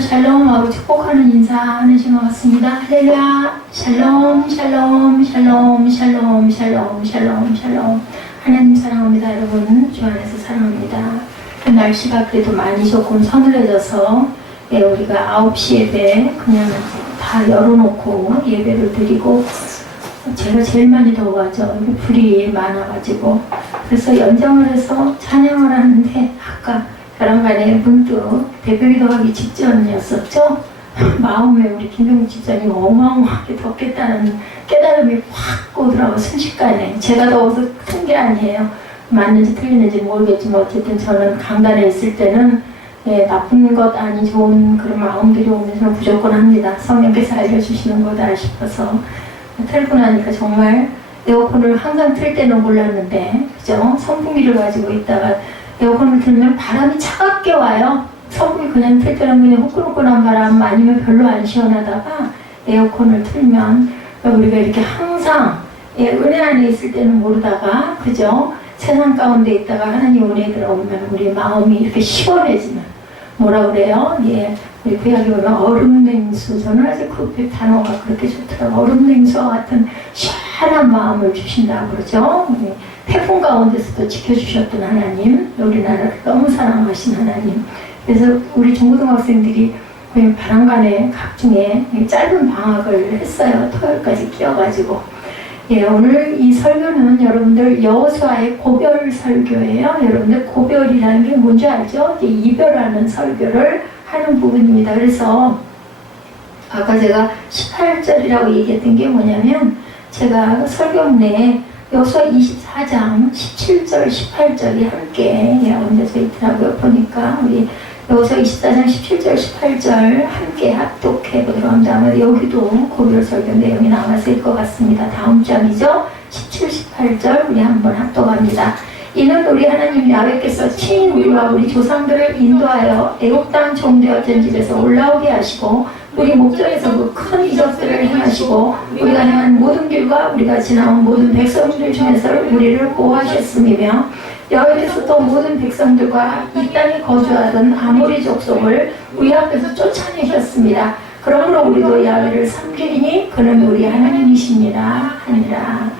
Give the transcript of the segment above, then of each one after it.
샬롬하고 축복하는 인사하는 시간 같습니다. 할렐루야. 샬롬 샬롬 샬롬 샬롬 샬롬 샬롬 샬롬. 하나님 사랑합니다. 여러분 주 안에서 사랑합니다. 날씨가 그래도 많이 조금 서늘해져서 우리가 9시 예배 그냥 다 열어놓고 예배를 드리고, 제가 제일 많이 더워가죠. 불이 많아가지고. 그래서 연장을 해서 찬양을 하는데 아까 벼랑간에 문득 대표기도 하기 직전이었었죠. 마음에 우리 김병국 집사님 어마어마하게 덥겠다는 깨달음이 확 오더라고, 순식간에. 제가 더워서 큰 게 아니에요. 맞는지 틀리는지 모르겠지만 어쨌든 저는 강단에 있을 때는 나쁜 것 아니 좋은 그런 마음들이 오면서 무조건 합니다. 성령께서 알려주시는 거다 싶어서. 틀고 나니까 정말 에어컨을 항상 틀 때는 몰랐는데, 그죠? 선풍기를 가지고 있다가 에어컨을 틀면 바람이 차갑게 와요. 선풍기 그냥 틀 때는 그냥 후끈후끈한 바람, 아니면 별로 안 시원하다가 에어컨을 틀면 우리가 이렇게 항상 은혜 안에 있을 때는 모르다가, 그죠? 세상 가운데 있다가 하나님 은혜 들어오면 우리 마음이 이렇게 시원해지는, 뭐라 그래요? 우리 구약에 보면 얼음냉수, 저는 아직 그 단어가 그렇게 좋더라고요. 얼음냉수와 같은 시원한 마음을 주신다고 그러죠. 태풍 가운데서도 지켜주셨던 하나님, 우리나라를 너무 사랑하신 하나님. 그래서 우리 중고등학생들이 바람간에 각중에 짧은 방학을 했어요. 토요일까지 끼어가지고. 오늘 이 설교는 여러분들 여호수아의 고별 설교예요. 여러분들 고별이라는 게 뭔지 알죠? 이별하는 설교를 하는 부분입니다. 그래서 아까 제가 18절이라고 얘기했던 게 뭐냐면, 제가 설교문에 여호수아 24장 17절 18절이 함께 얹어져 있더라고요. 보니까 우리 여호수아 24장 17절 18절 함께 합독해 보도록 합니다. 아마 여기도 고별 설교 내용이 남았을 것 같습니다. 다음 장이죠. 17, 18절 우리 한번 합독합니다. 이는 우리 하나님 야훼께서 친히 우리와 우리 조상들을 인도하여 애굽 땅 종되었던 집에서 올라오게 하시고, 우리 목전에서 그 큰 이적들을 행하시고, 우리가 행한 모든 길과 우리가 지나온 모든 백성들 중에서 우리를 보호하셨음이며, 야훼께서 또 모든 백성들과 이 땅에 거주하던 아모리 족속을 우리 앞에서 쫓아내셨습니다. 그러므로 우리도 야훼를 섬기리니 그는 우리 하나님이십니다 하니라.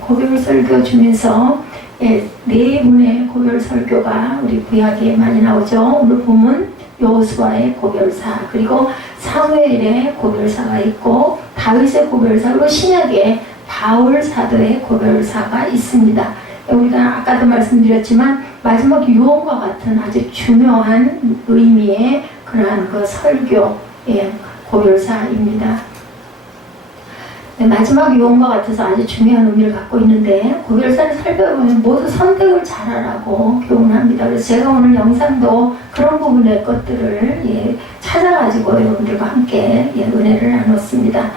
고별 설교 중에서 네 분의 고별 설교가 우리 구약에 많이 나오죠. 오늘 보면 여호수아의 고별사, 그리고 사무엘의 고별사가 있고, 다윗의 고별사, 그리고 신약에 바울 사도의 고별사가 있습니다. 우리가 아까도 말씀드렸지만 마지막 유언과 같은 아주 중요한 의미의 그러한 그 설교의 고별사입니다. 마지막 유언과 같아서 아주 중요한 의미를 갖고 있는데, 고별사를 살펴보면 모두 선택을 잘하라고 교훈합니다. 그래서 제가 오늘 영상도 그런 부분의 것들을 찾아가지고 여러분들과 함께 은혜를 나눴습니다.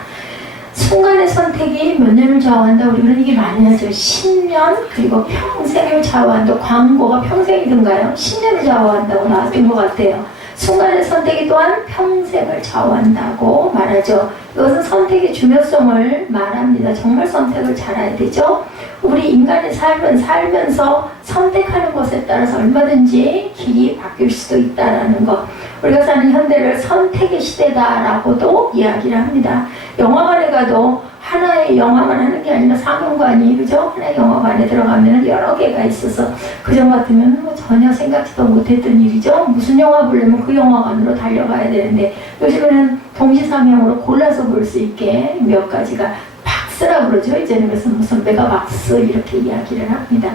순간의 선택이 몇 년을 좌우한다, 우리 그런 얘기 많이 하죠. 10년 그리고 평생을 좌우한다. 광고가 평생이든가요? 10년을 좌우한다고 나왔던 것 같아요. 순간의 선택이 또한 평생을 좌우한다고 말하죠. 이것은 선택의 중요성을 말합니다. 정말 선택을 잘해야 되죠. 우리 인간의 삶은 살면서 선택하는 것에 따라서 얼마든지 길이 바뀔 수도 있다는 것. 우리가 사는 현대를 선택의 시대다라고도 이야기를 합니다. 영화관에 가도 하나의 영화만 하는 게 아니라 상영관이, 그죠? 하나의 영화관에 들어가면 여러 개가 있어서 그전 같으면 전혀 생각지도 못했던 일이죠. 무슨 영화 보려면 그 영화관으로 달려가야 되는데, 요즘에는 동시상영으로 골라서 볼 수 있게 몇 가지가 박스라고 그러죠. 이제는 그래서 무슨 메가박스 이렇게 이야기를 합니다.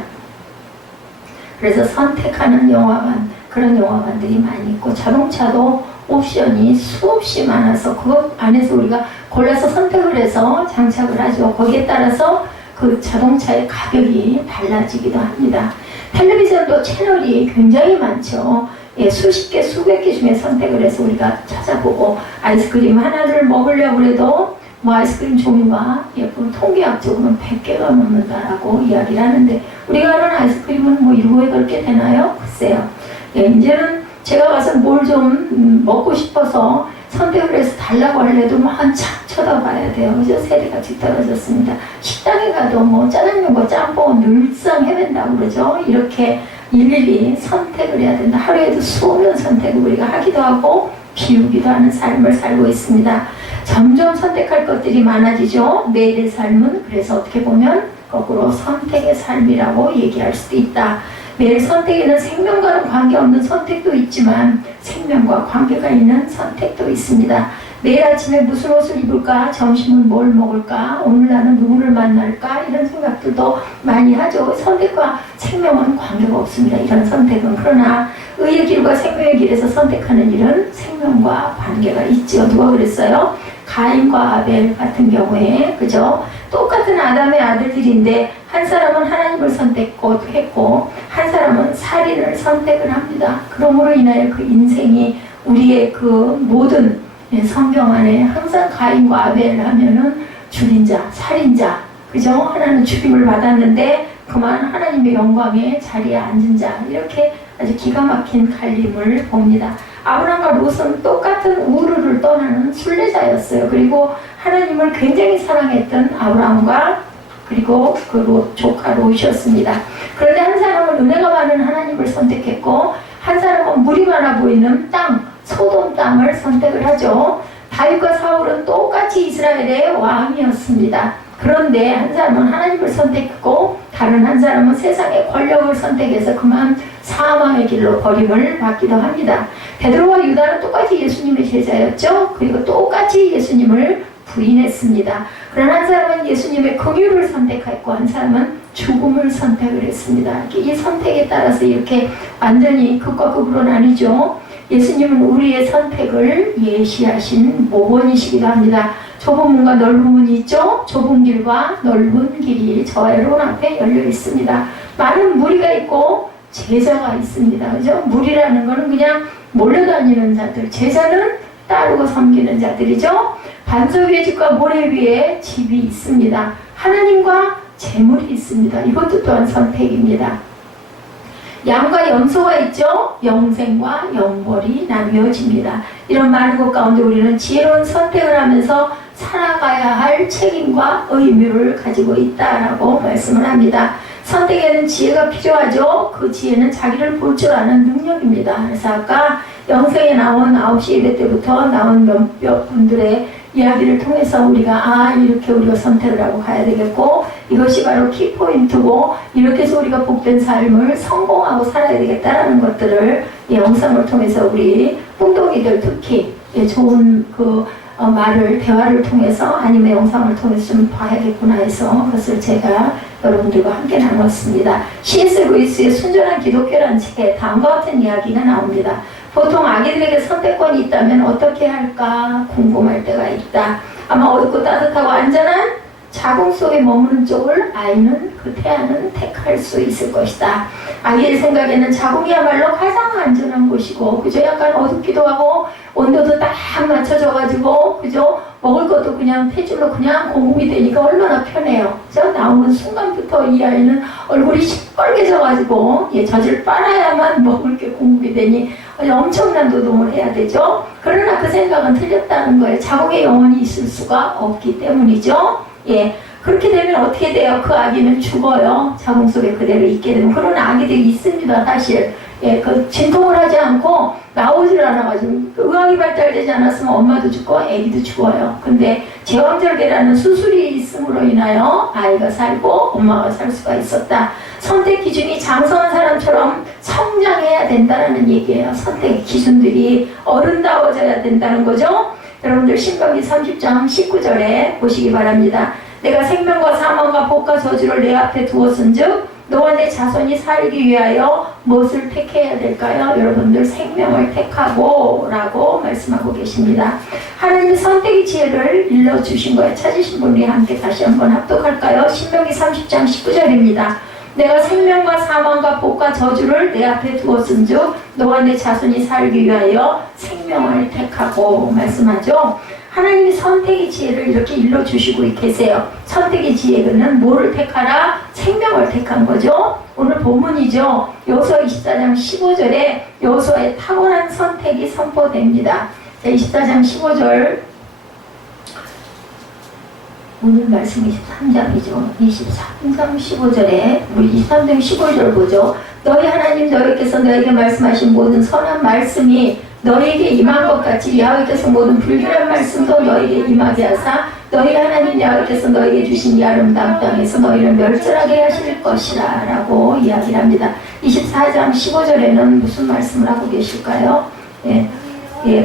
그래서 선택하는 영화관, 그런 영화관들이 많이 있고, 자동차도 옵션이 수없이 많아서 그것 안에서 우리가 골라서 선택을 해서 장착을 하죠. 거기에 따라서 그 자동차의 가격이 달라지기도 합니다. 텔레비전도 채널이 굉장히 많죠. 수십 개, 수백 개 중에 선택을 해서 우리가 찾아보고, 아이스크림 하나를 먹으려고 해도 아이스크림 종류가 예쁜 통계학적으로는 100개가 넘는다라고 이야기를 하는데, 우리가 아는 아이스크림은 7, 8개 되나요? 글쎄요. 이제는 제가 가서 뭘 좀 먹고 싶어서 선택을 해서 달라고 하려도 한참 쳐다봐야 돼요. 그죠? 세대가 뒤떨어졌습니다. 식당에 가도 짜장면과 짬뽕은 늘상 헤맨다고 그러죠. 이렇게 일일이 선택을 해야 된다. 하루에도 수없는 선택을 우리가 하기도 하고, 비우기도 하는 삶을 살고 있습니다. 점점 선택할 것들이 많아지죠. 매일의 삶은 그래서 어떻게 보면 거꾸로 선택의 삶이라고 얘기할 수도 있다. 매일 선택에는 생명과는 관계없는 선택도 있지만 생명과 관계가 있는 선택도 있습니다. 매일 아침에 무슨 옷을 입을까? 점심은 뭘 먹을까? 오늘 나는 누구를 만날까? 이런 생각들도 많이 하죠. 선택과 생명은 관계가 없습니다. 이런 선택은. 그러나 의의 길과 생명의 길에서 선택하는 일은 생명과 관계가 있죠. 누가 그랬어요? 가인과 아벨 같은 경우에, 그죠? 똑같은 아담의 아들들인데 한 사람은 하나님을 선택했고 한 사람은 살인을 선택을 합니다. 그러므로 인하여 그 인생이 우리의 그 모든 성경 안에 항상 가인과 아벨 하면은 죽인 자, 살인자, 그죠? 하나는 죽임을 받았는데 그만 하나님의 영광의 자리에 앉은 자, 이렇게 아주 기가 막힌 갈림을 봅니다. 아브람과 롯은 똑같은 우르를 떠나는 순례자였어요. 그리고 하나님을 굉장히 사랑했던 아브람과 그리고 그 조카 롯이었습니다. 그런데 한 사람은 은혜가 많은 하나님을 선택했고 한 사람은 물이 많아 보이는 땅, 소돔 땅을 선택을 하죠. 다윗과 사울은 똑같이 이스라엘의 왕이었습니다. 그런데 한 사람은 하나님을 선택했고 다른 한 사람은 세상의 권력을 선택해서 그만 사망의 길로 버림을 받기도 합니다. 베드로와 유다는 똑같이 예수님의 제자였죠. 그리고 똑같이 예수님을 부인했습니다. 그러나 한 사람은 예수님의 긍휼을 선택했고 한 사람은 죽음을 선택을 했습니다. 이 선택에 따라서 이렇게 완전히 극과 극으로 나뉘죠. 예수님은 우리의 선택을 예시하신 모본이시기도 합니다. 좁은 문과 넓은 문이 있죠. 좁은 길과 넓은 길이 저와 여러분 앞에 열려 있습니다. 많은 무리가 있고 제자가 있습니다. 그죠? 무리라는 것은 그냥 몰려다니는 자들, 제자는 따르고 섬기는 자들이죠. 반석 위에 집과 모래 위에 집이 있습니다. 하나님과 재물이 있습니다. 이것도 또한 선택입니다. 양과 염소가 있죠. 영생과 영벌이 나뉘어집니다. 이런 많은 것 가운데 우리는 지혜로운 선택을 하면서 살아가야 할 책임과 의무를 가지고 있다라고 말씀을 합니다. 선택에는 지혜가 필요하죠. 그 지혜는 자기를 볼 줄 아는 능력입니다. 그래서 아까 영생에 나온 9시 예배 때부터 나온 몇몇 분들의 이야기를 통해서 우리가 이렇게 우리가 선택을 하고 가야 되겠고 이것이 바로 키포인트고 이렇게 해서 우리가 복된 삶을 성공하고 살아야 되겠다라는 것들을 이 영상을 통해서 우리 뽕동이들 특히 좋은 그 말을 대화를 통해서 아니면 영상을 통해서 좀 봐야겠구나 해서 그것을 제가 여러분들과 함께 나눴습니다. C.S. 루이스의 순전한 기독교라는 책에 다음과 같은 이야기가 나옵니다. 보통 아기들에게 선택권이 있다면 어떻게 할까 궁금할 때가 있다. 아마 어둡고 따뜻하고 안전한 자궁 속에 머무는 쪽을 아이는 그 태아는 택할 수 있을 것이다. 아기의 생각에는 자궁이야말로 가장 안전한 곳이고 그저 약간 어둡기도 하고 온도도 딱 맞춰져가지고 그죠? 먹을 것도 그냥 폐줄로 그냥 공급이 되니까 얼마나 편해요. 그죠? 나오는 순간부터 이 아이는 얼굴이 시뻘개져가지고 젖을 빨아야만 먹을 게 공급이 되니 엄청난 노동을 해야 되죠. 그러나 그 생각은 틀렸다는 거예요. 자궁에 영원히 있을 수가 없기 때문이죠. 그렇게 되면 어떻게 돼요? 그 아기는 죽어요. 자궁 속에 그대로 있게 되면. 그런 아기들이 있습니다, 사실. 그 진통을 하지 않고 나오질 않아가지고 의학이 발달되지 않았으면 엄마도 죽고 아기도 죽어요. 근데 제왕절개라는 수술이 있음으로 인하여 아이가 살고 엄마가 살 수가 있었다. 선택 기준이 장성한 사람처럼 성장해야 된다는 얘기예요. 선택 기준들이 어른다워져야 된다는 거죠. 여러분들 신명기 30장 19절에 보시기 바랍니다. 내가 생명과 사망과 복과 저주를 내 앞에 두었은즉 너와 내 자손이 살기 위하여 무엇을 택해야 될까요? 여러분들 생명을 택하고 라고 말씀하고 계십니다. 하나님이 선택의 지혜를 일러주신 거예요. 찾으신 분이 함께 다시 한번 합독할까요? 신명기 30장 19절입니다. 내가 생명과 사망과 복과 저주를 내 앞에 두었은즉 너와 내 자손이 살기 위하여 생명을 택하고 말씀하죠. 하나님이 선택의 지혜를 이렇게 일러주시고 계세요. 선택의 지혜는 뭐를 택하라? 생명을 택한 거죠. 오늘 본문이죠. 여호수아 24장 15절에 여호수아의 탁월한 선택이 선포됩니다. 24장 15절 오늘 말씀 23장이죠. 23장 15절에 우리 23장 15절 보죠. 너희 하나님 너희께서 너에게 말씀하신 모든 선한 말씀이 너희에게 임한 것 같이 야훼께서 모든 불길한 말씀도 너희에게 임하게 하사 너희 하나님 야훼께서 너희에게 주신 이 아름다운 땅에서 너희를 멸절하게 하실 것이라 라고 이야기를 합니다. 24장 15절에는 무슨 말씀을 하고 계실까요?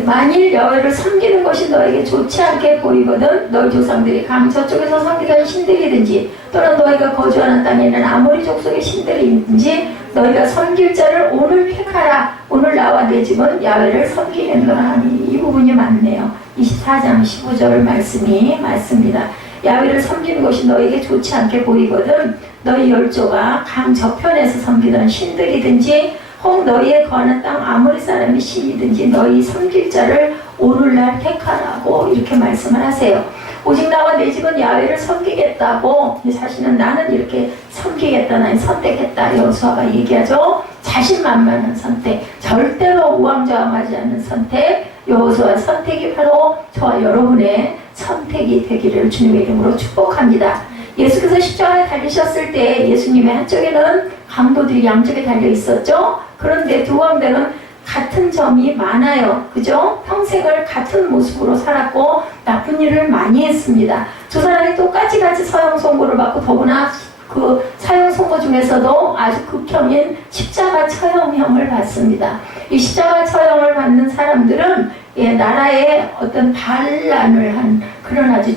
만일 여호와를 섬기는 것이 너에게 좋지 않게 보이거든 너희 조상들이 강 저쪽에서 섬기던 신들이든지 또는 너희가 거주하는 땅에 있는 아모리 족속의 신들이든지 너희가 섬길 자를 오늘 택하라. 오늘 나와 내 집은 야훼를 섬기는도라 하니 이 부분이 맞네요. 24장 15절 말씀이 맞습니다. 야훼를 섬기는 것이 너에게 좋지 않게 보이거든 너희 열조가 강 저편에서 섬기던 신들이든지 혹 너희의 거하는 땅 아모리 사람의 신이든지 너희 섬길 자를 오늘날 택하라고 이렇게 말씀을 하세요. 오직 나와 내 집은 야훼를 섬기겠다고 사실은 나는 이렇게 섬기겠다 나는 선택했다 여호수아가 얘기하죠. 자신만만한 선택 절대로 우왕좌왕하지 않는 선택 여호수아 선택이 바로 저와 여러분의 선택이 되기를 주님의 이름으로 축복합니다. 예수께서 십자가에 달리셨을 때 예수님의 한쪽에는 강도들이 양쪽에 달려 있었죠. 그런데 두 왕들은 같은 점이 많아요. 그죠? 평생을 같은 모습으로 살았고 나쁜 일을 많이 했습니다. 두 사람이 똑같이 같이 사형 선고를 받고 더구나 그 사형 선고 중에서도 아주 극형인 십자가 처형형을 받습니다. 이 십자가 처형을 받는 사람들은 나라에 어떤 반란을 한 그런 아주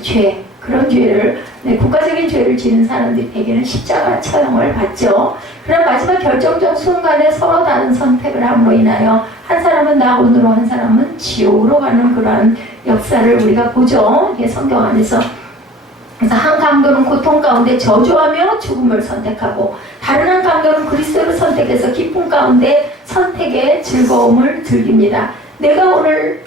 그런 죄를 국가적인 죄를 지은 사람들에게는 십자가 처형을 받죠. 그럼 마지막 결정적 순간에 서로 다른 선택을 함으로 인하여 한 사람은 낙원으로 한 사람은 지옥으로 가는 그러한 역사를 우리가 보죠. 성경 안에서. 그래서 한 강도는 고통 가운데 저주하며 죽음을 선택하고 다른 한 강도는 그리스도를 선택해서 기쁨 가운데 선택의 즐거움을 즐깁니다. 내가 오늘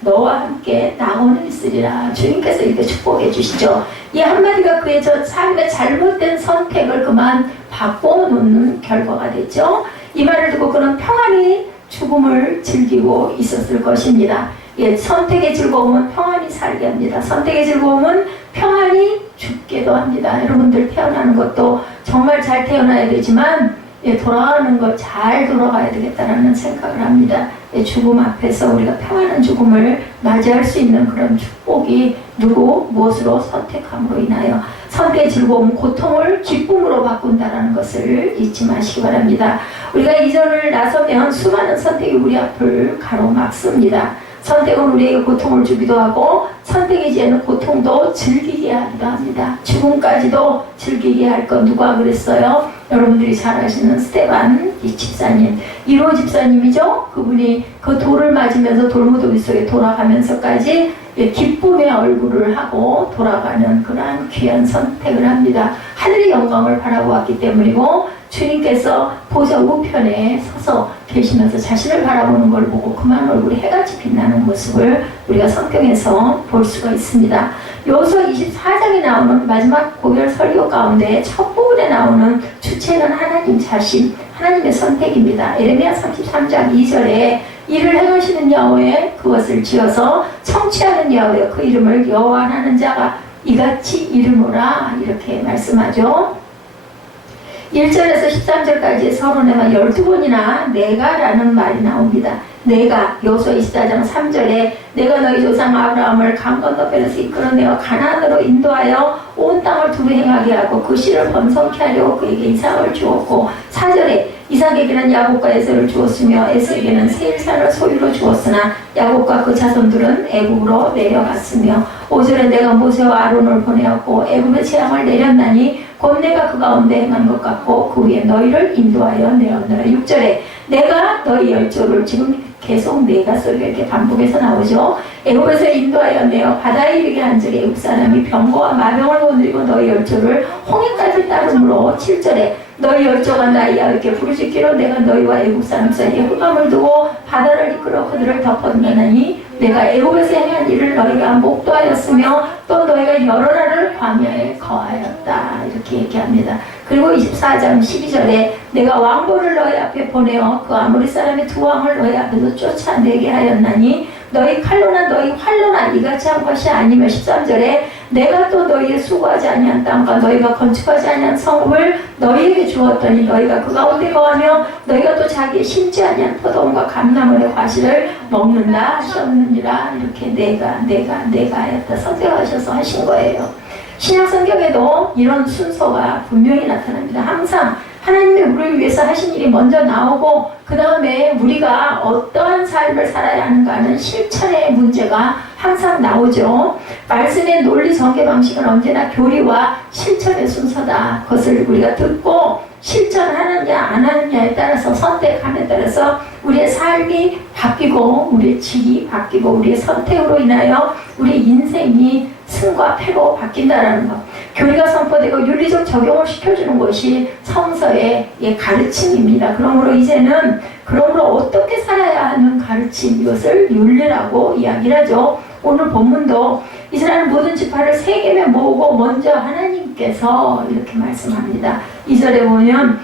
너와 함께 낙원에 있으리라. 주님께서 이렇게 축복해 주시죠. 이 한마디가 그의 저 삶의 잘못된 선택을 그만 바꿔놓는 결과가 됐죠. 이 말을 듣고 그는 평안히 죽음을 즐기고 있었을 것입니다. 선택의 즐거움은 평안히 살게 합니다. 선택의 즐거움은 평안히 죽게도 합니다. 여러분들 태어나는 것도 정말 잘 태어나야 되지만 돌아가는 거 잘 돌아가야 되겠다라는 생각을 합니다. 죽음 앞에서 우리가 평안한 죽음을 맞이할 수 있는 그런 축복이 무엇으로 선택함으로 인하여 선택의 즐거움, 고통을 기쁨으로 바꾼다라는 것을 잊지 마시기 바랍니다. 우리가 이전을 나서면 수많은 선택이 우리 앞을 가로막습니다. 선택은 우리에게 고통을 주기도 하고 선택이지 않은 고통도 즐기게 하기도 합니다. 죽음까지도 즐기게 할 것 누가 그랬어요? 여러분들이 잘 아시는 스테반 이 집사님, 1호 집사님이죠. 그분이 그 돌을 맞으면서 돌무더기 속에 돌아가면서까지 기쁨의 얼굴을 하고 돌아가는 그러한 귀한 선택을 합니다. 하늘의 영광을 바라보았기 때문이고 주님께서 보좌 우편에 서서 계시면서 자신을 바라보는 걸 보고 그만 얼굴이 해같이 빛나는 모습을 우리가 성경에서 볼 수가 있습니다. 여호수아 24장에 나오는 마지막 고별 설교 가운데 첫 부분에 나오는 주체는 하나님 자신, 하나님의 선택입니다. 에레미야 33장 2절에 이를 행하시는 여호와의 그것을 지어서 성취하는 여호와의 그 이름을 여호와라는 자가 이같이 이르노라 이렇게 말씀하죠. 1절에서 13절까지 서론에만 12번이나 내가라는 말이 나옵니다. 내가 여호수아 24장 3절에 내가 너희 조상 아브라함을 강 건너편에서 이끌어내어 가나안으로 인도하여 온 땅을 두루 행하게 하고 그 씨를 번성케 하려고 그에게 이삭을 주었고 4절에 이삭에게는 야곱과 에서를 주었으며 에서에게는 세일산을 소유로 주었으나 야곱과 그 자손들은 애굽으로 내려갔으며 5절에 내가 모세와 아론을 보내었고 애굽의 재앙을 내렸나니 곧 내가 그 가운데 행한 것 같고 그 위에 너희를 인도하여 내었노라. 6절에 내가 너희 열조를 지금 계속 내가 소리가 이렇게 반복해서 나오죠. 애굽에서 인도하여 내어 바다에 이르게 한 적에 애굽 사람이 병거와 마병을 건드리고 너희 열조를 홍해까지 따름으로 7절에 너희 열조가 나의 야훼께 부르짖기로 내가 너희와 애굽 사람 사이에 흑암을 두고 바다를 이끌어 그들을 덮었나니 내가 애굽에서 행한 일을 너희가 목도하였으며 또 너희가 여러 날을 광야에 거하였다 이렇게 얘기합니다. 그리고 24장 12절에 내가 왕보를 너희 앞에 보내어 그 아모리 사람의 두 왕을 너희 앞에서 쫓아내게 하였나니 너희 칼로나 너희 활로나 이같이 한 것이 아니면 13절에 내가 또 너희의 수고하지 아니한 땅과 너희가 건축하지 아니한 성읍을 너희에게 주었더니 너희가 그 가운데 거하며 너희가 또 자기의 심지 아니한 포도원과 감나물의 과실을 먹는다 하셨느니라. 이렇게 내가 하였다 선택하셔서 하신 거예요. 신약 성경에도 이런 순서가 분명히 나타납니다. 항상 하나님이 우리를 위해서 하신 일이 먼저 나오고 그 다음에 우리가 어떠한 삶을 살아야 하는가 하는 실천의 문제가 항상 나오죠. 말씀의 논리 전개 방식은 언제나 교리와 실천의 순서다. 그것을 우리가 듣고 실천하느냐 안 하느냐에 따라서 선택함에 따라서 우리의 삶이 바뀌고 우리의 질이 바뀌고 우리의 선택으로 인하여 우리 인생이 승과 패로 바뀐다라는 것. 교리가 선포되고 윤리적 적용을 시켜주는 것이 성서의 가르침입니다. 그러므로 이제는 어떻게 살아야 하는 가르침, 이것을 윤리라고 이야기를 하죠. 오늘 본문도 이스라엘 모든 지파를 세 개에 모으고 먼저 하나님께서 이렇게 말씀합니다. 2절에 보면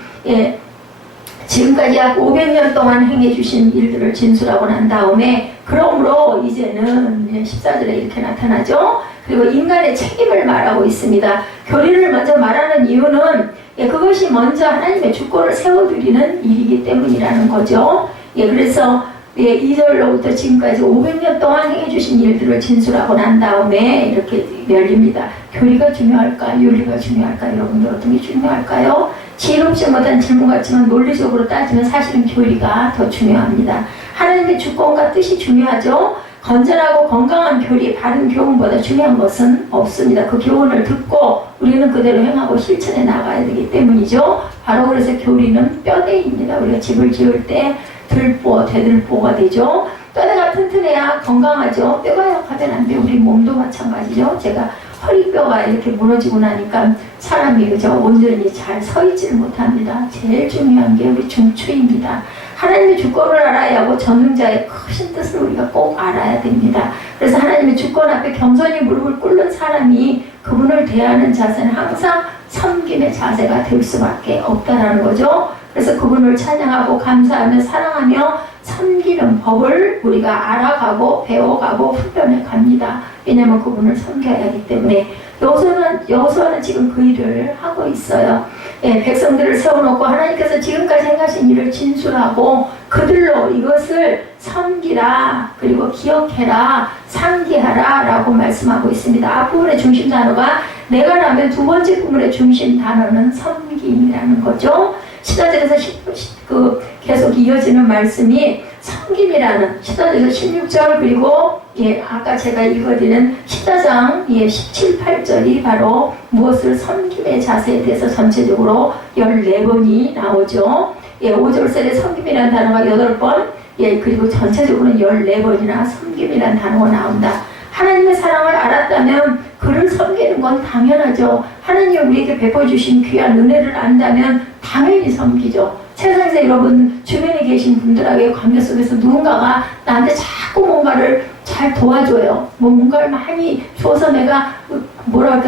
지금까지 약 500년 동안 행해주신 일들을 진술하고 난 다음에 그러므로 이제는 14절에 이렇게 나타나죠. 그리고 인간의 책임을 말하고 있습니다. 교리를 먼저 말하는 이유는 그것이 먼저 하나님의 주권을 세워드리는 일이기 때문이라는 거죠. 그래서 2절로부터 지금까지 500년 동안 행해주신 일들을 진술하고 난 다음에 이렇게 열립니다. 교리가 중요할까? 윤리가 중요할까? 여러분들 어떤 게 중요할까요? 지혜롭지 못한 질문 같지만 논리적으로 따지면 사실은 교리가 더 중요합니다. 하나님의 주권과 뜻이 중요하죠. 건전하고 건강한 교리, 바른 교훈보다 중요한 것은 없습니다. 그 교훈을 듣고 우리는 그대로 행하고 실천해 나가야 되기 때문이죠. 바로 그래서 교리는 뼈대입니다. 우리가 집을 지을 때 들보, 대들보가 되죠. 뼈대가 튼튼해야 건강하죠. 뼈가 약하면 안 돼요. 우리 몸도 마찬가지죠. 제가 허리뼈가 이렇게 무너지고 나니까 사람이 온전히 잘 서 있지를 못합니다. 제일 중요한 게 우리 중추입니다. 하나님의 주권을 알아야 하고 전능자의 크신 뜻을 우리가 꼭 알아야 됩니다. 그래서 하나님의 주권 앞에 겸손히 무릎을 꿇는 사람이 그분을 대하는 자세는 항상 섬김의 자세가 될 수밖에 없다는 거죠. 그래서 그분을 찬양하고 감사하며 사랑하며 섬기는 법을 우리가 알아가고 배워가고 훈련해 갑니다. 왜냐하면 그분을 섬겨야 하기 때문에 여호수아는 지금 그 일을 하고 있어요. 백성들을 세워놓고 하나님께서 지금까지 행하신 일을 진술하고 그들로 이것을 섬기라, 그리고 기억해라, 상기하라 라고 말씀하고 있습니다. 앞부분의 중심 단어가 내가라면 두 번째 부분의 중심 단어는 섬김이라는 거죠. 14절에서 계속 이어지는 말씀이 섬김이라는 14절에서 16절 그리고 아까 제가 읽어드린 14장 17, 18절이 바로 무엇을 섬김의 자세에 대해서 전체적으로 14번이 나오죠. 5절셀에 섬김이라는 단어가 8번, 그리고 전체적으로는 14번이나 섬김이라는 단어가 나온다. 하나님의 사랑을 알았다면 그를 섬기는 건 당연하죠. 하나님이 우리에게 베풀어주신 귀한 은혜를 안다면 당연히 섬기죠. 세상에서 여러분 주변에 계신 분들에게 관계 속에서 누군가가 나한테 자꾸 뭔가를 잘 도와줘요. 뭔가를 많이 줘서 내가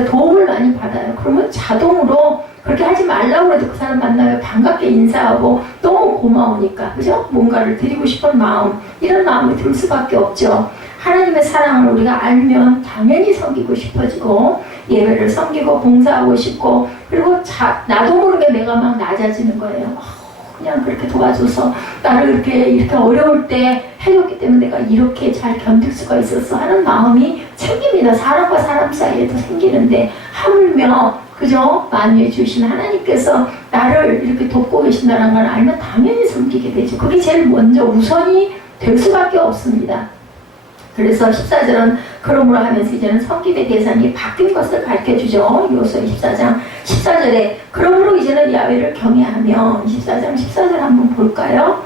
도움을 많이 받아요. 그러면 자동으로 그렇게 하지 말라고 해도 그 사람 만나면 반갑게 인사하고 너무 고마우니까, 그죠? 뭔가를 드리고 싶은 마음, 이런 마음이 들 수밖에 없죠. 하나님의 사랑을 우리가 알면 당연히 섬기고 싶어지고 예배를 섬기고 봉사하고 싶고, 그리고 나도 모르게 내가 막 낮아지는 거예요. 그냥 그렇게 도와줘서 나를 이렇게 어려울 때 해줬기 때문에 내가 이렇게 잘 견딜 수가 있었어 하는 마음이 생깁니다. 사람과 사람 사이에도 생기는데 하물며 그죠? 만유해 주신 하나님께서 나를 이렇게 돕고 계신다는 걸 알면 당연히 섬기게 되죠. 그게 제일 먼저 우선이 될 수밖에 없습니다. 그래서 14절은 그러므로 하면서 이제는 섬김의 대상이 바뀐 것을 가르쳐주죠. 여호수아 14장 14절에 그러므로 이제는 야훼를 경외하며, 14장 14절 한번 볼까요?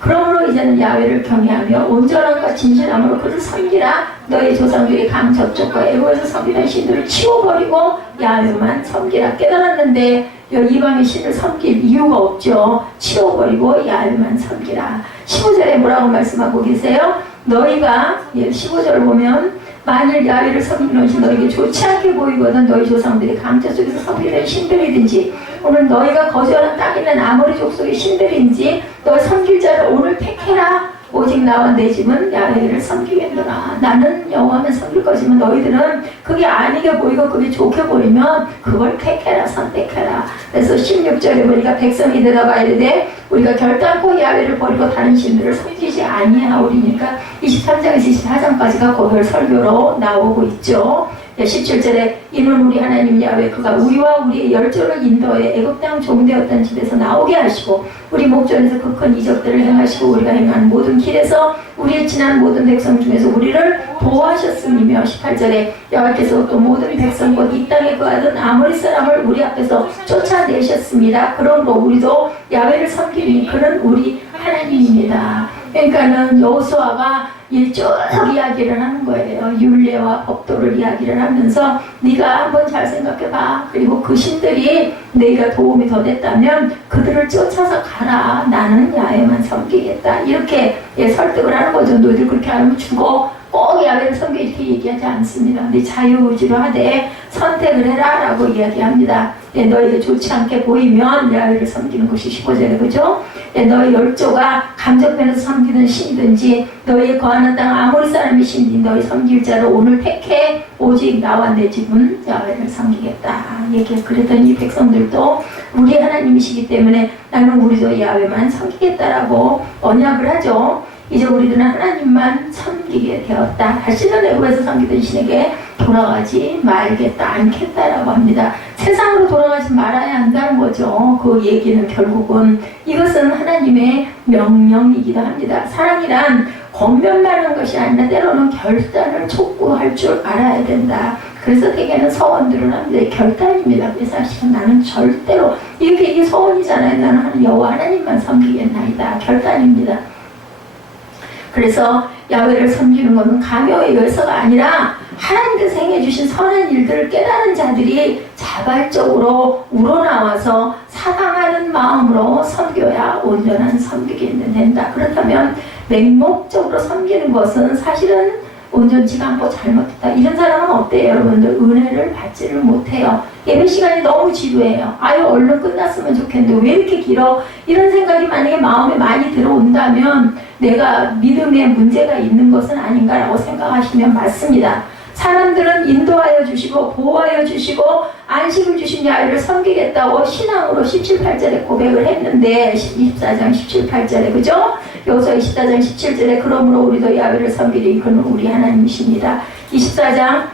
그러므로 이제는 야훼를 경외하며 온전함과 진실함으로 그를 섬기라. 너희 조상들이 강 저쪽과 애굽에서 섬기던 신들을 치워버리고 야훼만 섬기라. 깨달았는데 이방의 신을 섬길 이유가 없죠. 치워버리고 야훼만 섬기라. 15절에 뭐라고 말씀하고 계세요? 너희가 15절을 보면 만일 야훼를 섬기는 것이 너에게 좋지 않게 보이거든 너희 조상들이 강자 속에서 섬기는 신들이든지 오늘 너희가 거주하는 땅에 있는 아모리 족속의 신들인지 너희 섬길 자를 오늘 택해라. 오직 나와 내 집은 야훼를 섬기겠노라. 나는 여호와만 섬길 것이면 너희들은 그게 아니게 보이고 그게 좋게 보이면 그걸 택해라, 선택해라. 그래서 16절에 보니까 백성이 대답하여 이르되 우리가 결단코 야훼를 버리고 다른 신들을 섬기지 아니하오리니까 23장에서 24장까지가 거별 설교로 나오고 있죠. 17절에 이는 우리 하나님 야훼 그가 우리와 우리의 열조를 인도해 애굽 땅 종되었던 집에서 나오게 하시고 우리 목전에서 그 큰 이적들을 행하시고 우리가 행한 모든 길에서 우리의 지난 모든 백성 중에서 우리를 보호하셨음이며 18절에 여호와께서 또 모든 백성 곧 이 땅에 거하던 아모리 사람을 우리 앞에서 쫓아내셨습니다. 그러므로 우리도 야훼를 섬기니 그는 우리 하나님입니다. 그러니까는 여호수아가 쭉 이야기를 하는 거예요. 율례와 법도를 이야기를 하면서 네가 한번 잘 생각해봐. 그리고 그 신들이 내가 도움이 더 됐다면 그들을 쫓아서 가라. 나는 야훼만 섬기겠다. 이렇게 설득을 하는 거죠. 너희들 그렇게 하면 죽어. 꼭 야훼를 섬겨 이렇게 얘기하지 않습니다. 네 자유의지로 하되 선택을 해라 라고 이야기합니다. 너에게 좋지 않게 보이면 야훼를 섬기는 것이 15절에 그죠? 너의 열조가 감정면에서 섬기는 신이든지 너의 거하는 땅 아모리 사람의 신이 너희 섬길 자를 오늘 택해 오직 나와 내 집은 야훼를 섬기겠다. 그랬더니 백성들도 우리 하나님이시기 때문에 나는 우리도 야훼만 섬기겠다라고 언약을 하죠. 이제 우리들은 하나님만 섬기게 되었다. 다시는 애굽에서 섬기던 신에게 돌아가지 말겠다, 않겠다라고 합니다. 세상으로 돌아가지 말아야 한다는 거죠. 그 얘기는 결국은 이것은 하나님의 명령이기도 합니다. 사랑이란 권면만 하는 것이 아니라 때로는 결단을 촉구할 줄 알아야 된다. 그래서 대개는 서원들은 합니다. 결단입니다. 그래서 사실은 나는 절대로 이게 서원이잖아요. 나는 여호와 하나님만 섬기겠나이다. 결단입니다. 그래서 야훼를 섬기는 것은 강요에 의해서가 아니라 하나님께서 행해주신 선한 일들을 깨달은 자들이 자발적으로 우러나와서 사랑하는 마음으로 섬겨야 온전한 섬기게 된다. 그렇다면 맹목적으로 섬기는 것은 사실은 온전치가 않고 잘못했다. 이런 사람은 어때요? 여러분들 은혜를 받지를 못해요. 예배 시간이 너무 지루해요. 아유 얼른 끝났으면 좋겠는데 왜 이렇게 길어? 이런 생각이 만약에 마음에 많이 들어온다면 내가 믿음에 문제가 있는 것은 아닌가라고 생각하시면 맞습니다. 사람들은 인도하여 주시고 보호하여 주시고 안식을 주신 야훼를 섬기겠다고 신앙으로 17, 8절에 고백을 했는데 24장 17, 8절에 그죠? 여호수아 24장 17절에 그러므로 우리도 야훼를 섬기리 그는 우리 하나님이십니다. 24장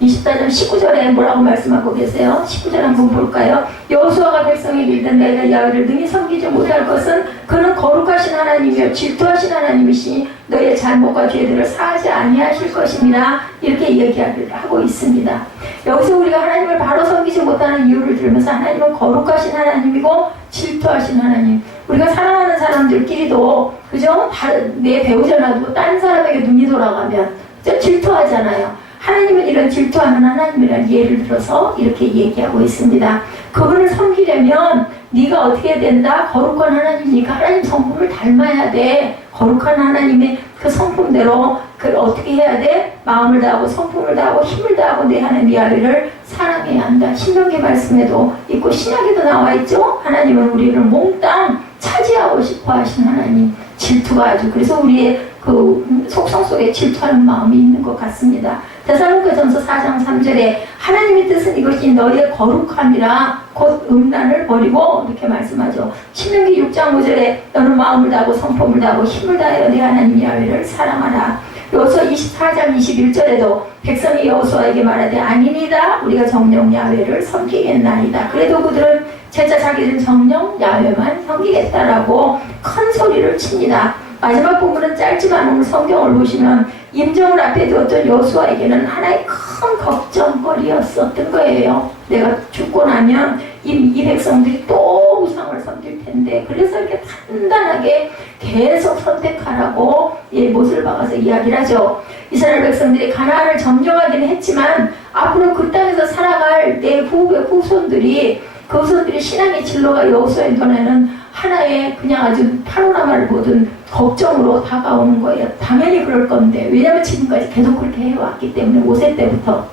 19절에 뭐라고 말씀하고 계세요? 19절 한번 볼까요? 여호수아가 백성에게 이르되 내가 야훼를 능히 섬기지 못할 것은 그는 거룩하신 하나님이요 질투하신 하나님이시니 너의 잘못과 죄들을 사하지 아니하실 것입니다. 이렇게 얘기를 하고 있습니다. 여기서 우리가 하나님을 바로 섬기지 못하는 이유를 들으면서 하나님은 거룩하신 하나님이고 질투하신 하나님. 우리가 사랑하는 사람들끼리도 그죠? 내 배우자라도 다른 사람에게 눈이 돌아가면 질투하잖아요. 하나님은 이런 질투하는 하나님이라는 예를 들어서 이렇게 얘기하고 있습니다. 그분을 섬기려면 네가 어떻게 해야 된다? 거룩한 하나님이니까 하나님 성품을 닮아야 돼. 거룩한 하나님의 그 성품대로 그걸 어떻게 해야 돼? 마음을 다하고 성품을 다하고 힘을 다하고 내 하나님 야훼를 사랑해야 한다. 신명기 말씀에도 있고 신약에도 나와 있죠. 하나님은 우리를 몽땅 차지하고 싶어 하신 하나님. 질투가 아주 그래서 우리의 그 속성 속에 질투하는 마음이 있는 것 같습니다. 데살로니가전서 4장 3절에 하나님의 뜻은 이것이 너희의 거룩함이라 곧 음란을 버리고 이렇게 말씀하죠. 신명기 6장 5절에 너는 마음을 다하고 성품을 다하고 힘을 다하여 네 하나님 야훼를 사랑하라. 여호수아 24장 21절에도 백성이 여호수아에게 말하되 아니니다 우리가 정녕 야훼를 섬기겠나이다. 그래도 그들은 재차 자기들은 정녕 야훼만 섬기겠다라고 큰 소리를 칩니다. 마지막 부분은 짧지만 오늘 성경을 보시면 임종을 앞에 두었던 여호수아에게는 하나의 큰 걱정거리였었던 거예요. 내가 죽고 나면 이 백성들이 또 우상을 섬길 텐데 그래서 이렇게 단단하게 계속 선택하라고 못을 박아서 이야기를 하죠. 이스라엘 백성들이 가나안을 점령하기는 했지만 앞으로 그 땅에서 살아갈 내 후손들이 그 후손들의 신앙의 진로가 여호수아의 눈에는 하나의 그냥 아주 파노라마를 보던 걱정으로 다가오는 거예요. 당연히 그럴 건데 왜냐하면 지금까지 계속 그렇게 해왔기 때문에 5세 때부터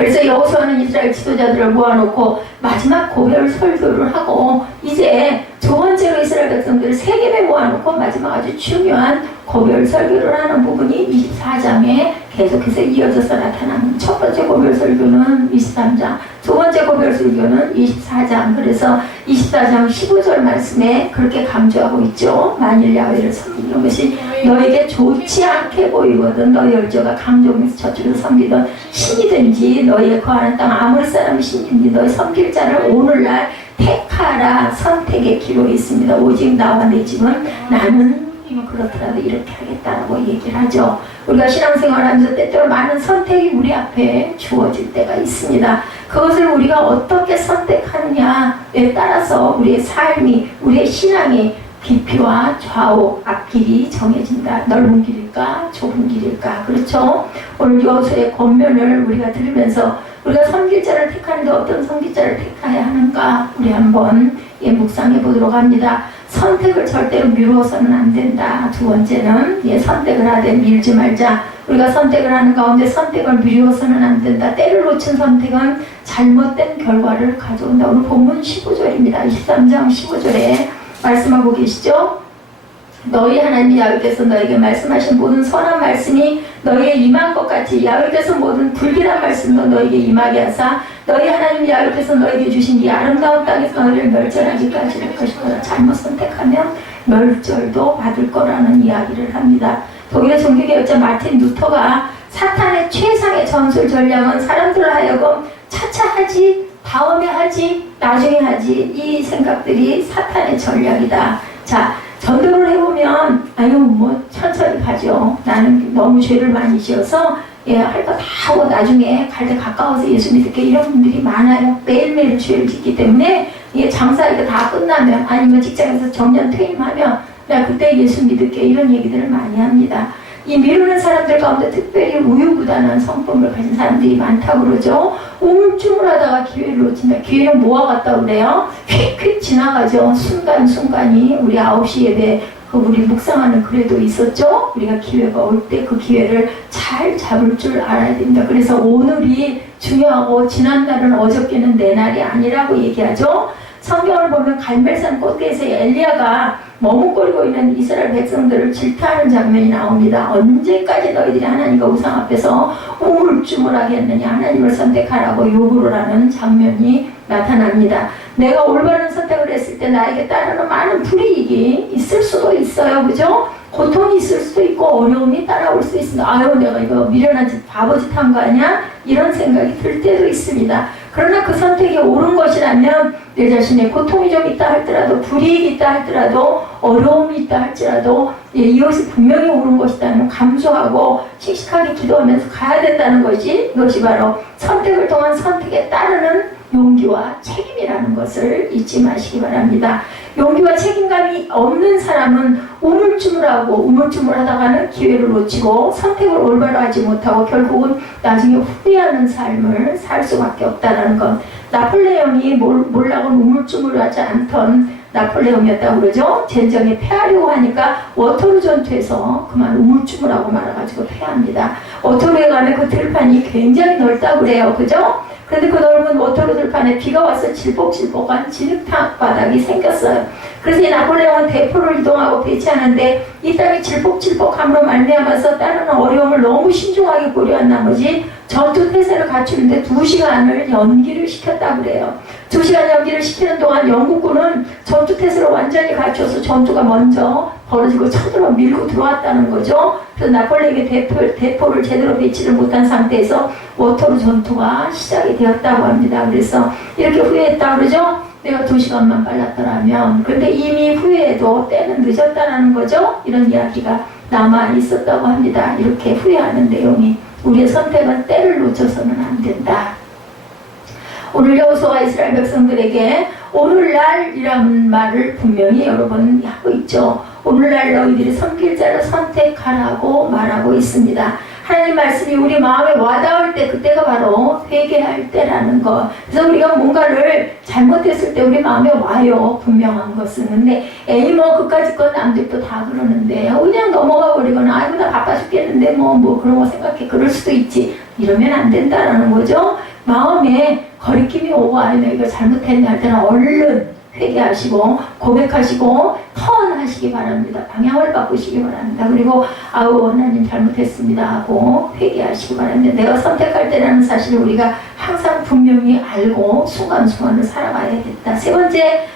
그래서 여호수아는 이스라엘 지도자들을 모아놓고 마지막 고별 설교를 하고 이제 두 번째로 이스라엘 백성들을 세겜에 모아놓고 마지막 아주 중요한 고별 설교를 하는 부분이 24장에 계속해서 이어져서 나타나는 첫 번째 고별 설교는 23장, 두 번째 고별 설교는 24장. 그래서 24장 15절 말씀에 그렇게 강조하고 있죠. 만일 야훼를 섬기는 것이 너에게 좋지 않게 보이거든 너희 열조가 강종에서 저축을 섬기던 신이든지 너희의 거하는 땅 아무리 사람이 신인지 너희 섬길 자를 오늘날 택하라. 선택의 기록이 있습니다. 오직 나와 내 집은 나는 그렇더라도 이렇게 하겠다라고 얘기를 하죠. 우리가 신앙생활하면서 때때로 많은 선택이 우리 앞에 주어질 때가 있습니다. 그것을 우리가 어떻게 선택하느냐에 따라서 우리의 삶이, 우리의 신앙이 깊이와 좌우 앞길이 정해진다. 넓은 길일까 좁은 길일까. 그렇죠. 오늘 여호수아의 권면을 우리가 들으면서 우리가 섬길자를 택하는데 어떤 섬길자를 택해야 하는가 우리 한번 묵상해 보도록 합니다. 선택을 절대로 미루어서는 안 된다. 두 번째는 선택을 하되 밀지 말자. 우리가 선택을 하는 가운데 선택을 미루어서는 안 된다. 때를 놓친 선택은 잘못된 결과를 가져온다. 오늘 본문 15절입니다. 23장 15절에 말씀하고 계시죠. 너희 하나님 야훼께서 너에게 말씀하신 모든 선한 말씀이 너희에게 임한 것 같이 야훼께서 모든 불길한 말씀도 너희에게 임하게 하사 너희 하나님 야훼께서 너희에게 주신 이 아름다운 땅에서 너희를 멸절하기까지 할 것이다. 잘못 선택하면 멸절도 받을 거라는 이야기를 합니다. 독일의 종교개혁자 마틴 루터가 사탄의 최상의 전술 전략은 사람들을 하여금 차차 하지, 다음에 하지, 나중에 하지, 이 생각들이 사탄의 전략이다. 자, 전도를 해보면 아유 뭐 천천히 가죠. 나는 너무 죄를 많이 지어서 할 거 다 하고 나중에 갈 때 가까워서 예수 믿을게 이런 분들이 많아요. 매일매일 죄를 짓기 때문에 장사 이거 다 끝나면 아니면 직장에서 정년 퇴임하면 나 그때 예수 믿을게 이런 얘기들을 많이 합니다. 이 미루는 사람들 가운데 특별히 우유부단한 성품을 가진 사람들이 많다고 그러죠. 우물쭈물하다가 기회를 놓친다. 기회는 뭐와 같다고 그래요? 휙휙 지나가죠. 순간순간이 우리 9시 예배 우리 묵상하는 글에도 있었죠. 우리가 기회가 올 때 그 기회를 잘 잡을 줄 알아야 됩니다. 그래서 오늘이 중요하고 지난날은 어저께는 내 날이 아니라고 얘기하죠. 성경을 보면 갈멜산 꼭대기에서 엘리야가 머뭇거리고 있는 이스라엘 백성들을 질타하는 장면이 나옵니다. 언제까지 너희들이 하나님과 우상 앞에서 우물쭈물하게 했느냐. 하나님을 선택하라고 요구를 하는 장면이 나타납니다. 내가 올바른 선택을 했을 때 나에게 따르는 많은 불이익이 있을 수도 있어요. 그죠? 고통이 있을 수도 있고 어려움이 따라올 수 있습니다. 아유 내가 이거 미련한 짓 바보짓 한 거 아니야? 이런 생각이 들 때도 있습니다. 그러나 그 선택이 옳은 것이라면 내 자신의 고통이 좀 있다 할지라도 불이익이 있다 할지라도 어려움이 있다 할지라도 이것이 분명히 옳은 것이라면 감수하고 씩씩하게 기도하면서 가야 된다는 것이 이것이 바로 선택을 통한 선택에 따르는 용기와 책임이라는 것을 잊지 마시기 바랍니다. 용기와 책임감이 없는 사람은 우물쭈물하다가는 기회를 놓치고 선택을 올바로 하지 못하고 결국은 나중에 후회하는 삶을 살 수밖에 없다는 것. 나폴레옹이 몰락은 우물쭈물하지 않던 나폴레옹이었다고 그러죠. 젠정에 패하려고 하니까 워터루 전투에서 그만 우물쭈물하고 말아가지고 패합니다. 워터루에 가면 그 들판이 굉장히 넓다고 그래요. 그죠? 그런데 그 넓은 워터루 들판에 비가 와서 질퍽질퍽한 진흙탕 바닥이 생겼어요. 그래서 이 나폴레옹은 대포를 이동하고 배치하는데 이 땅이 질퍽질퍽함으로 말미암아서 따르는 어려움을 너무 신중하게 고려한 나머지 전투 태세를 갖추는데 2시간을 연기를 시켰다고 그래요. 2시간 연기를 시키는 동안 영국군은 전투 태세를 완전히 갖춰서 전투가 먼저 벌어지고 쳐들어 밀고 들어왔다는 거죠. 그래서 나폴레옹의 대포를 제대로 배치를 못한 상태에서 워터루 전투가 시작이 되었다고 합니다. 그래서 이렇게 후회했다고 그러죠. 내가 2시간만 빨랐더라면. 그런데 이미 후회해도 때는 늦었다는 거죠. 이런 이야기가 남아 있었다고 합니다. 이렇게 후회하는 내용이 우리의 선택은 때를 놓쳐서는 안 된다. 오늘 여호수아가 이스라엘 백성들에게 오늘날이라는 말을 분명히 여러 번 하고 있죠. 오늘날 너희들이 섬길 자를 선택하라고 말하고 있습니다. 하나님 말씀이 우리 마음에 와닿을 때 그때가 바로 회개할 때라는 것. 그래서 우리가 뭔가를 잘못했을 때 우리 마음에 와요. 분명한 것은. 근데 에이 뭐 그까짓 건 남들도 다 그러는데 그냥 넘어가 버리거나 아이고 나 바빠 죽겠는데 뭐 그런 거 생각해. 그럴 수도 있지. 이러면 안 된다라는 거죠. 마음에 거리낌이 오고 아니면 이거 잘못했네 할 때는 얼른 회개하시고 고백하시고 턴하시기 바랍니다. 방향을 바꾸시기 바랍니다. 그리고 아우 하나님 잘못했습니다 하고 회개하시기 바랍니다. 내가 선택할 때라는 사실을 우리가 항상 분명히 알고 순간순간을 살아가야겠다. 세 번째,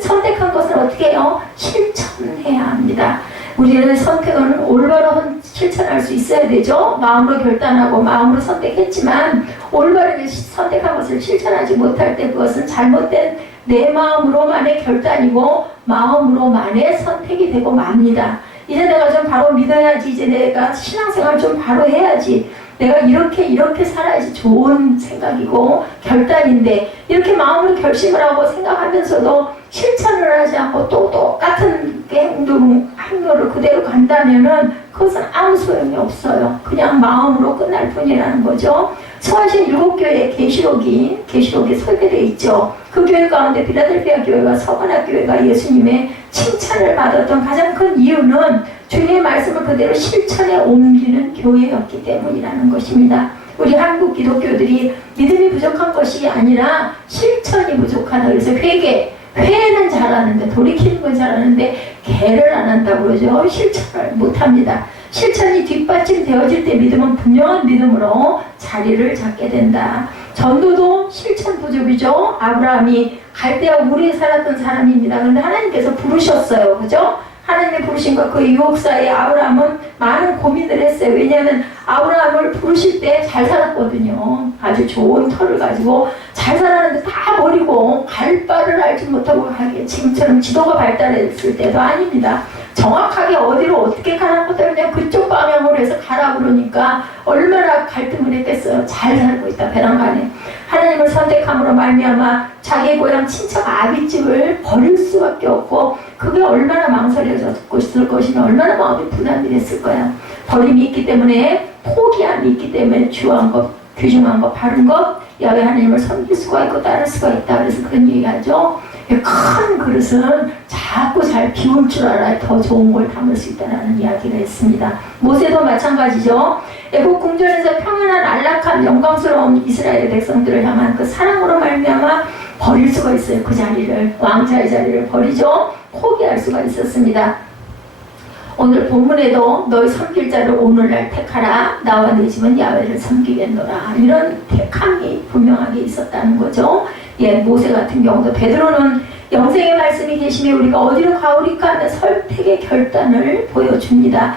선택한 것을 어떻게 해요? 실천해야 합니다. 우리는 선택은 올바로 실천할 수 있어야 되죠. 마음으로 결단하고 마음으로 선택했지만 올바르게 선택한 것을 실천하지 못할 때 그것은 잘못된 내 마음으로만의 결단이고 마음으로만의 선택이 되고 맙니다. 이제 내가 좀 바로 믿어야지. 이제 내가 신앙생활 좀 바로 해야지. 내가 이렇게 살아야지 좋은 생각이고 결단인데 이렇게 마음으로 결심을 하고 생각하면서도 실천을 하지 않고 또 똑같은 행동을 그대로 간다면은 그것은 아무 소용이 없어요. 그냥 마음으로 끝날 뿐이라는 거죠. 서하신 7교회의 계시록이 설계되어 있죠. 그 교회 가운데 필라델피아 교회와 서가나 교회가 예수님의 칭찬을 받았던 가장 큰 이유는 주님의 말씀을 그대로 실천에 옮기는 교회였기 때문이라는 것입니다. 우리 한국 기독교들이 믿음이 부족한 것이 아니라 실천이 부족하다. 그래서 회는 잘하는데 돌이키는 건 잘하는데 개를 안 한다고 그러죠. 실천을 못합니다. 실천이 뒷받침되어질 때 믿음은 분명한 믿음으로 자리를 잡게 된다. 전도도 실천 부족이죠. 아브라함이 갈대아 우리에 살았던 사람입니다. 그런데 하나님께서 부르셨어요. 그죠? 하나님의 부르심과 그 유혹 사이에 아브라함은 많은 고민을 했어요. 왜냐하면 아브라함을 부르실 때 잘 살았거든요. 아주 좋은 터를 가지고 잘 살았는데 다 버리고 갈 바를 알지 못하고 가게 지금처럼 지도가 발달했을 때도 아닙니다. 정확하게 어디로 어떻게 가라고 그냥 그쪽 방향으로 해서 가라 그러니까 얼마나 갈등을 했겠어요. 잘 살고 있다 베란간에. 하나님을 선택함으로 말미암아 자기의 고향 친척 아비집을 버릴 수밖에 없고 그게 얼마나 망설여졌을 것이며 얼마나 마음이 부담이 됐을 거야. 버림이 있기 때문에 포기함이 있기 때문에 주한 것, 귀중한 것, 바른 것 야외 하나님을 섬길 수가 있고 따를 수가 있다. 그래서 그런 얘기하죠. 큰 그릇은 자꾸 잘 비울 줄 알아야 더 좋은 걸 담을 수 있다는 이야기를 했습니다. 모세도 마찬가지죠. 애국 궁전에서 평안한 안락한 영광스러운 이스라엘 백성들을 향한 그 사랑으로 말미암아 버릴 수가 있어요. 그 자리를 왕자의 자리를 버리죠. 포기할 수가 있었습니다. 오늘 본문에도 너희 섬길 자를 오늘날 택하라. 나와 내 집은 야훼를 섬기겠노라. 이런 택함이 분명하게 있었다는 거죠. 모세 같은 경우도 베드로는 영생의 말씀이 계시며 우리가 어디로 가오리까 하며 선택의 결단을 보여줍니다.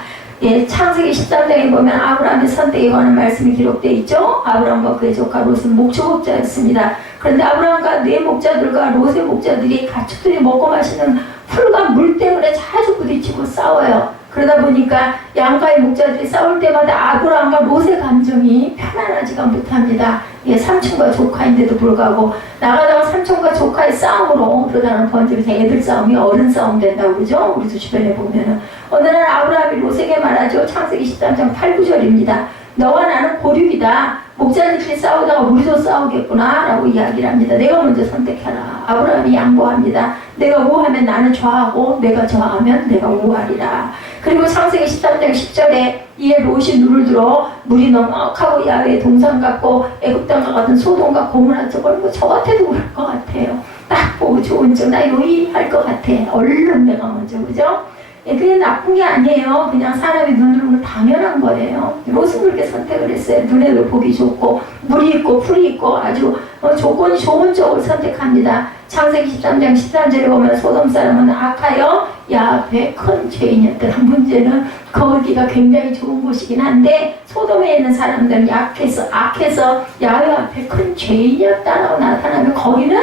창세기 13장에 보면 아브라함의 선택에 관한 말씀이 기록되어 있죠. 아브라함과 그의 조카 롯은 목축업자였습니다. 그런데 아브라함과 네 목자들과 롯의 목자들이 가축들이 먹고 마시는 풀과 물 때문에 자주 부딪히고 싸워요. 그러다 보니까 양가의 목자들이 싸울 때마다 아브라함과 롯의 감정이 편안하지가 못합니다. 삼촌과 조카인데도 불구하고 나가다가 삼촌과 조카의 싸움으로 그러다는 번지면서 애들 싸움이 어른 싸움 된다고 그러죠. 우리도 주변에 보면은 어느 날 아브라함이 롯에게 말하죠. 창세기 13장 8, 9절입니다. 너와 나는 고륙이다. 목자들끼리 싸우다가 우리도 싸우겠구나 라고 이야기를 합니다. 내가 먼저 선택해라. 아브라함이 양보합니다. 내가 우하면 나는 좌하고 내가 좌하면 내가 우하리라. 그리고 창세기 13장 10절에 이에 롯이 눈을 들어 물이 넉넉하고 야훼의 동산 같고 애굽 땅과 같은 소돔과 고모라 쪽을 저 같아도 그럴 것 같아요. 딱 보고 좋은 나 요리할 것 같아. 얼른 내가 먼저 그죠? 그게 나쁜 게 아니에요. 그냥 사람이 눈으로는 당연한 거예요. 롯은 그렇게 선택을 했어요. 눈에도 보기 좋고 물이 있고 풀이 있고 아주 조건이 좋은 쪽을 선택합니다. 창세기 13장 13절에 보면 소돔 사람은 악하여 야훼 큰 죄인이었더라. 문제는 거기가 굉장히 좋은 곳이긴 한데 소돔에 있는 사람들은 악해서 야훼 앞에 큰 죄인이었다라고 나타나면 거기는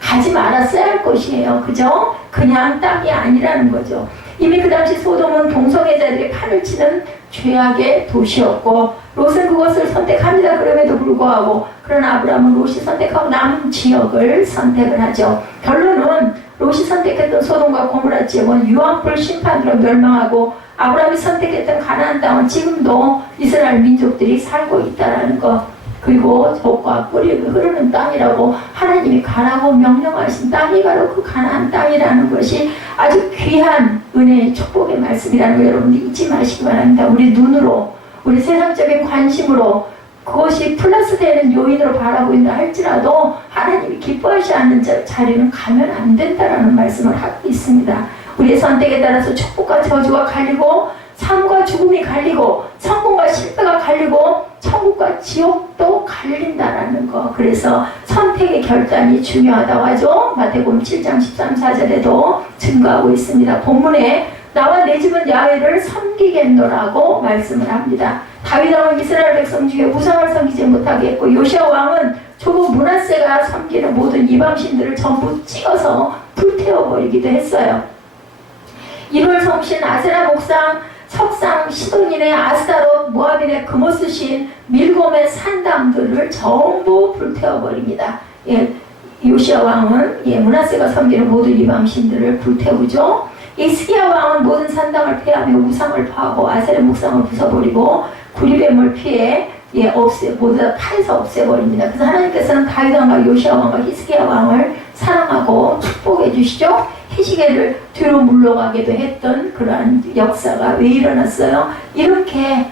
가지 말았어야 할 곳이에요. 그죠? 그냥 땅이 아니라는 거죠. 이미 그 당시 소돔은 동성애자들이 판을 치는 죄악의 도시였고 롯은 그것을 선택합니다. 그럼에도 불구하고 그러나 아브라함은 롯이 선택하고 남은 지역을 선택을 하죠. 결론은 롯이 선택했던 소돔과 고모라 지역은 유황불 심판으로 멸망하고 아브라함이 선택했던 가나안 땅은 지금도 이스라엘 민족들이 살고 있다는 것. 그리고 젖과 꿀이 흐르는 땅이라고 하나님이 가라고 명령하신 땅이 바로 그 가나안 땅이라는 것이 아주 귀한 은혜의 축복의 말씀이라는 거 여러분들 잊지 마시기 바랍니다. 우리 눈으로 우리 세상적인 관심으로 그것이 플러스 되는 요인으로 바라보인다 할지라도 하나님이 기뻐하지 않는 자리는 가면 안 된다라는 말씀을 하고 있습니다. 우리의 선택에 따라서 축복과 저주가 갈리고 삶과 죽음이 갈리고 성공과 실패가 갈리고 천국과 지옥도 갈린다라는 거. 그래서 선택의 결단이 중요하다고 하죠. 마태복음 7장 13, 14절에도 증거하고 있습니다. 본문에 나와 내 집은 야훼를 섬기겠노라고 말씀을 합니다. 다윗 왕은 이스라엘 백성 중에 우상을 섬기지 못하게 했고 요시아 왕은 조부 므낫세가 섬기는 모든 이방신들을 전부 찍어서 불태워버리기도 했어요. 1월 성신 아세라 목상 석상 시돈인의 아스타롯 모압인의 그모스신 밀곰의 산당들을 전부 불태워버립니다. 요시아 왕은 므낫세가 섬기는 모든 이방신들을 불태우죠. 히스기야 왕은 모든 산당을 폐하며 우상을 파하고 아세라 목상을 부숴버리고 구리뱀을 피해 모두 다 파해서 없애버립니다. 그래서 하나님께서는 다윗 왕과 요시아 왕과 히스기야 왕을 사랑하고 축복해 주시죠. 희시계를 뒤로 물러가기도 했던 그러한 역사가 왜 일어났어요? 이렇게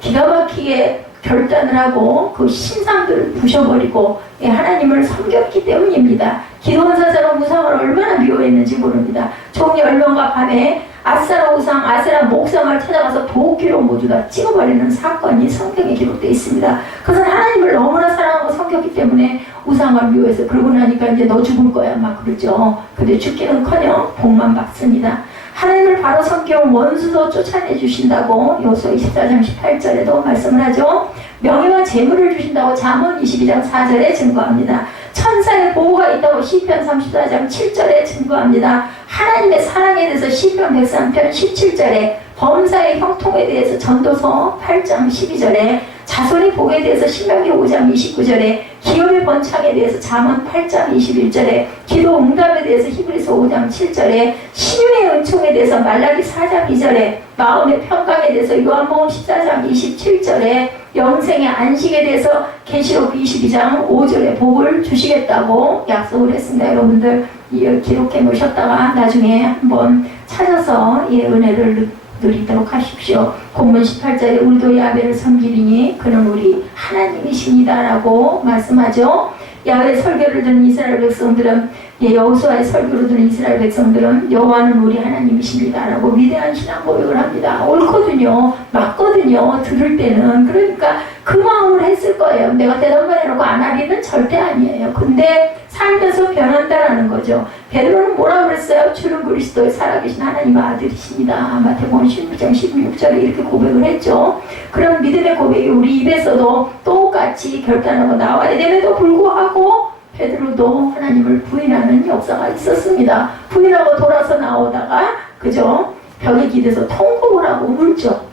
기가 막히게 결단을 하고 그 신상들을 부셔버리고 하나님을 섬겼기 때문입니다. 기드온 사자는 우상을 얼마나 미워했는지 모릅니다. 종이 얼명과 밤에 아세라 우상, 아세라 목상을 찾아가서 도끼로 모두 다 찍어버리는 사건이 성경에 기록되어 있습니다. 그것은 하나님을 너무나 사랑하고 섬겼기 때문에 우상을 미워해서 그러고 나니까 이제 너 죽을 거야 막 그러죠. 근데 죽기는커녕 복만 받습니다. 하나님을 바로 섬기면 원수도 쫓아내 주신다고 여호수아 24장 18절에도 말씀을 하죠. 명예와 재물을 주신다고 잠언 22장 4절에 증거합니다. 천사의 보호가 있다고 시편 34장 7절에 증거합니다. 하나님의 사랑에 대해서 시편 103편 17절에 범사의 형통에 대해서 전도서 8장 12절에 자손의 복에 대해서 신명기 5장 29절에 기업의 번창에 대해서 잠언 8장 21절에 기도 응답에 대해서 히브리서 5장 7절에 신유의 은총에 대해서 말라기 4장 2절에 마음의 평강에 대해서 요한복음 14장 27절에 영생의 안식에 대해서 계시록 22장 5절에 복을 주시겠다고 약속을 했습니다. 여러분들 기록해 놓으셨다가 나중에 한번 찾아서 은혜를 누리도록 하십시오. 본문 18절에 우리도 야훼를 섬기리니 그는 우리 하나님이십니다 라고 말씀하죠. 야훼 설교를 듣는 이스라엘 백성들은 여호수아의 설교를 듣는 이스라엘 백성들은 여호와는 우리 하나님이십니다 라고 위대한 신앙 고백을 합니다. 옳거든요. 맞거든요. 들을 때는. 그러니까 그 마음을 했을 거예요. 내가 대답만 해놓고 안 하기는 절대 아니에요. 근데 살면서 변한다라는 거죠. 베드로는 뭐라고 그랬어요? 주는 그리스도의 살아계신 하나님의 아들이십니다. 마태복음 16장 16절에 이렇게 고백을 했죠. 그런 믿음의 고백이 우리 입에서도 똑같이 결단하고 나와야 됨에도 불구하고 베드로도 하나님을 부인하는 역사가 있었습니다. 부인하고 돌아서 나오다가 그죠? 벽에 기대서 통곡을 하고 울죠.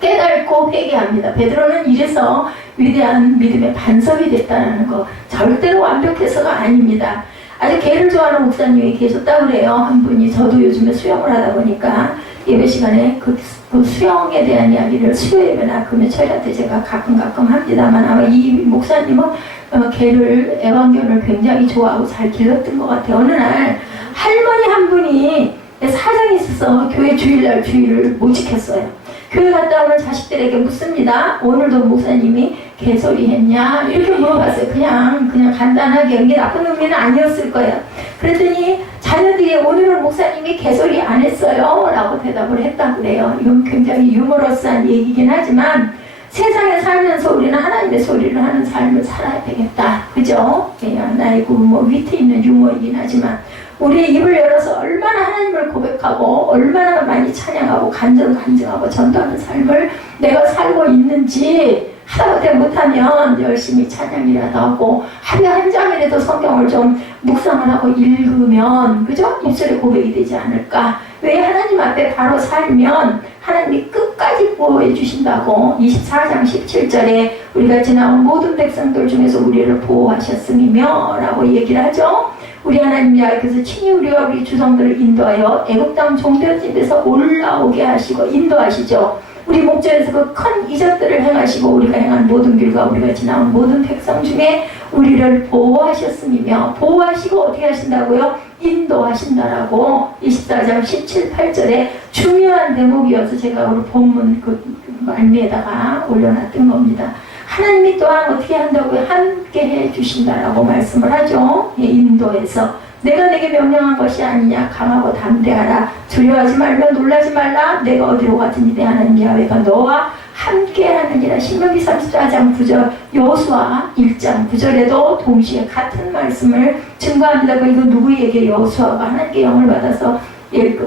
깨닫고 회개합니다. 베드로는 이래서 위대한 믿음의 반석이 됐다는 거. 절대로 완벽해서가 아닙니다. 아주 개를 좋아하는 목사님이 계셨다고 그래요. 한 분이. 저도 요즘에 수영을 하다 보니까 예배 시간에 그 수영에 대한 이야기를 수요예배나 금요철 때 제가 가끔 합니다만 아마 이 목사님은 개를 애완견을 굉장히 좋아하고 잘 길렀던 것 같아요. 어느 날 할머니 한 분이 사정이 있어서 교회 주일날 주일을 못 지켰어요. 교회 갔다 오는 자식들에게 묻습니다. 오늘도 목사님이 개소리 했냐? 이렇게 물어봤어요. 그냥 간단하게. 이게 나쁜 의미는 아니었을 거예요. 그랬더니 자녀들이 오늘은 목사님이 개소리 안 했어요 라고 대답을 했다고 그래요. 이건 굉장히 유머러스한 얘기긴 하지만 세상에 살면서 우리는 하나님의 소리를 하는 삶을 살아야 되겠다. 그죠? 나이고 위트 있는 유머이긴 하지만 우리의 입을 열어서 얼마나 하나님을 고백하고 얼마나 많이 찬양하고 간증하고 전도하는 삶을 내가 살고 있는지 하다못해 못하면 열심히 찬양이라도 하고 하루에 한 장이라도 성경을 좀 묵상을 하고 읽으면 그죠? 입술에 고백이 되지 않을까? 왜 하나님 앞에 바로 살면 하나님이 끝까지 보호해 주신다고 24장 17절에 우리가 지나온 모든 백성들 중에서 우리를 보호하셨음이며 라고 얘기를 하죠. 우리 하나님 여호와께서 친히 우리와 우리 주성들을 인도하여 애굽 땅 종되어진 집에서 올라오게 하시고 인도하시죠. 우리 목전에서 그 큰 이적들을 행하시고 우리가 행한 모든 길과 우리가 지나온 모든 백성 중에 우리를 보호하셨음이며 보호하시고 어떻게 하신다고요? 인도하신다라고 24장 17, 8절에 중요한 대목이어서 제가 오늘 본문 그 말미에다가 올려놨던 겁니다. 하나님이 또한 어떻게 한다고요? 함께 해주신다라고 말씀을 하죠. 예, 인도에서 내가 내게 명령한 것이 아니냐. 강하고 담대하라. 두려워하지 말며 놀라지 말라. 내가 어디로 가든지 내 하나님 야훼가 너와 함께 하느니라. 신명기 34장 9절, 여호수아 1장 9절에도 동시에 같은 말씀을 증거합니다. 이거 누구에게? 여호수아가 하나님께 영을 받아서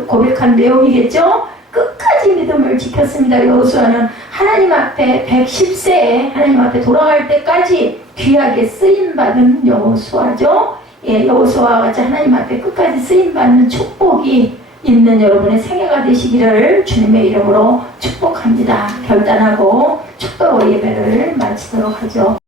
고백한 내용이겠죠. 끝까지 믿음을 지켰습니다. 여호수아는 하나님 앞에 110세에 하나님 앞에 돌아갈 때까지 귀하게 쓰임받은 여호수아죠. 예, 여호수아와 같이 하나님 앞에 끝까지 쓰임받는 축복이 있는 여러분의 생애가 되시기를 주님의 이름으로 축복합니다. 결단하고 축도로 예배를 마치도록 하죠.